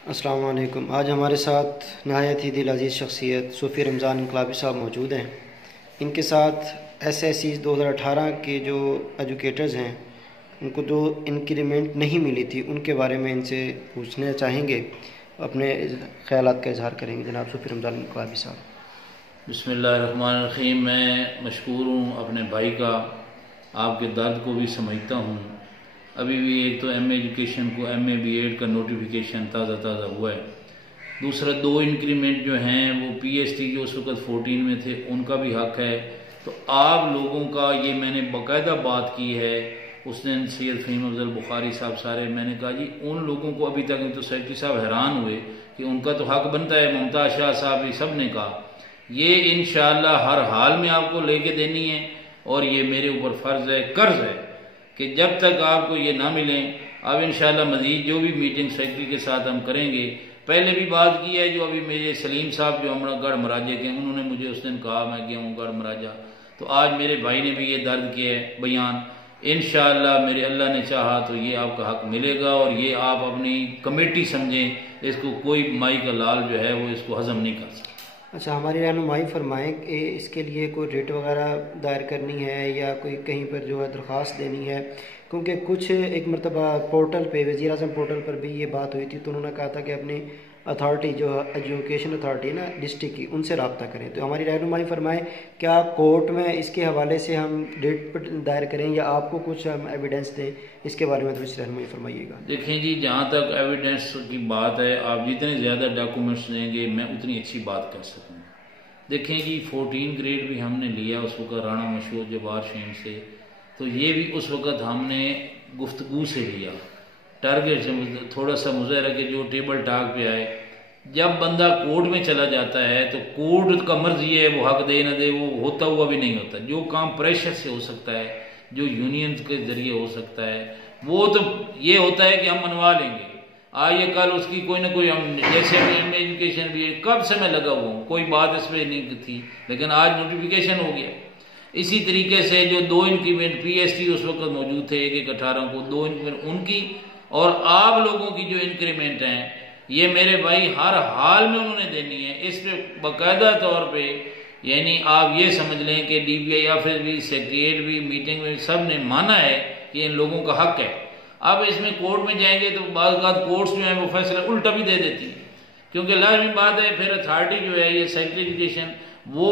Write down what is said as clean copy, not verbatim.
अस्सलाम वालेकुम। आज हमारे साथ नहायत ही दिल अज़ीज़ शख्सियत सूफ़ी रमज़ान इनकलाबी साहब मौजूद हैं। इनके साथ SSC 2018 के जो एजुकेटर्स हैं उनको जो इंक्रीमेंट नहीं मिली थी उनके बारे में इनसे पूछना चाहेंगे, अपने ख़यालात का इजहार करेंगे। जनाब सूफ़ी रमज़ान इनकलाबी साहब। बिस्मिल्लाहिर्रहमानिर्रहीम। मैं मशकूर हूँ अपने भाई का, आपके दर्द को भी समझता हूँ। अभी भी एक तो MA एजुकेशन को MA B.Ed का नोटिफिकेशन ताज़ा हुआ है। दूसरा 2 इंक्रीमेंट जो हैं वो PhD जो उस वक़्त 14 में थे उनका भी हक़ है। तो आप लोगों का ये मैंने बाकायदा बात की है उस दिन सैयद फ़हीम अफजल बुखारी साहब सारे, मैंने कहा जी उन लोगों को अभी तक तो सेक्रेटरी साहब हैरान हुए कि उनका तो हक़ बनता है। मुमताज़ शाह साहब ये सब ने कहा ये इंशाअल्लाह हर हाल में आपको लेके देनी है और ये मेरे ऊपर फ़र्ज़ है, कर्ज़ है कि जब तक आपको ये ना मिलें, अब इंशाअल्लाह मज़ीद जो भी मीटिंग सेक्रेटरी के साथ हम करेंगे। पहले भी बात की है, जो अभी मेरे सलीम साहब जो हमारा गढ़ मराजे के उन्होंने मुझे उस दिन कहा मैं गया हूँ गढ़ मराजा, तो आज मेरे भाई ने भी ये दर्द किया है बयान। इंशाअल्लाह मेरे अल्लाह ने चाहा तो ये आपका हक़ मिलेगा और ये आप अपनी कमेटी समझें, इसको कोई माई का लाल जो है वो इसको हज़म नहीं कर सकता। अच्छा, हमारी रहनुमाई फरमाएँ कि इसके लिए कोई रिट वगैरह दायर करनी है या कोई कहीं पर जो है दरख्वास्त देनी है, क्योंकि कुछ एक मरतबा पोर्टल पे वज़ीर आज़म पोर्टल पर भी ये बात हुई थी तो उन्होंने कहा था कि अपनी अथॉरिटी जो एजुकेशन अथॉरिटी है ना डिस्ट्रिक्ट की, उनसे रब्ता करें। तो हमारी रहनुमाई फरमाएँ क्या कोर्ट में इसके हवाले से हम रिट दायर करें या आपको कुछ हम एविडेंस दें, इसके बारे में थोड़ी सी रहनुमाई फरमाइएगा। देखें जी, जहाँ तक एविडेंस की बात है, आप जितने ज़्यादा डॉक्यूमेंट्स देंगे मैं उतनी अच्छी बात कर सकूँगा। देखें जी 14 ग्रेड भी हमने लिया उस वक़्त राना मशहूर जबार शेन से, तो ये भी उस वक़्त हमने गुफ्तगू से लिया, टारगेट से थोड़ा सा मुज़ाहरा के जो टेबल टाक पे आए। जब बंदा कोर्ट में चला जाता है तो कोर्ट का मर्जी है वो हक दे न दे, वो होता हुआ भी नहीं होता। जो काम प्रेशर से हो सकता है, जो यूनियन के ज़रिए हो सकता है, वो तो ये होता है कि हम मनवा लेंगे आज ये कल उसकी कोई ना कोई, हम जैसे एजुकेशन भी कब से मैं लगा हुआ हूँ, कोई बात इस पर नहीं थी, लेकिन आज नोटिफिकेशन हो गया। इसी तरीके से जो 2 इंक्रीमेंट PhD उस वक्त मौजूद थे 1/18 को 2 इंक्रीमेंट उनकी और आप लोगों की जो इंक्रीमेंट हैं ये मेरे भाई हर हाल में उन्होंने देनी है। इस पे बाकायदा तौर पे यानी आप ये समझ लें कि DBI ऑफिस भी, सेक्रेटरीट भी, मीटिंग में सब ने माना है कि इन लोगों का हक है। अब इसमें कोर्ट में जाएंगे तो बाज़ कोर्ट्स जो है वो फैसला उल्टा भी दे देती है, क्योंकि लाजमी बात है फिर अथॉरिटी जो है ये सेक्रेटरी एजुकेशन वो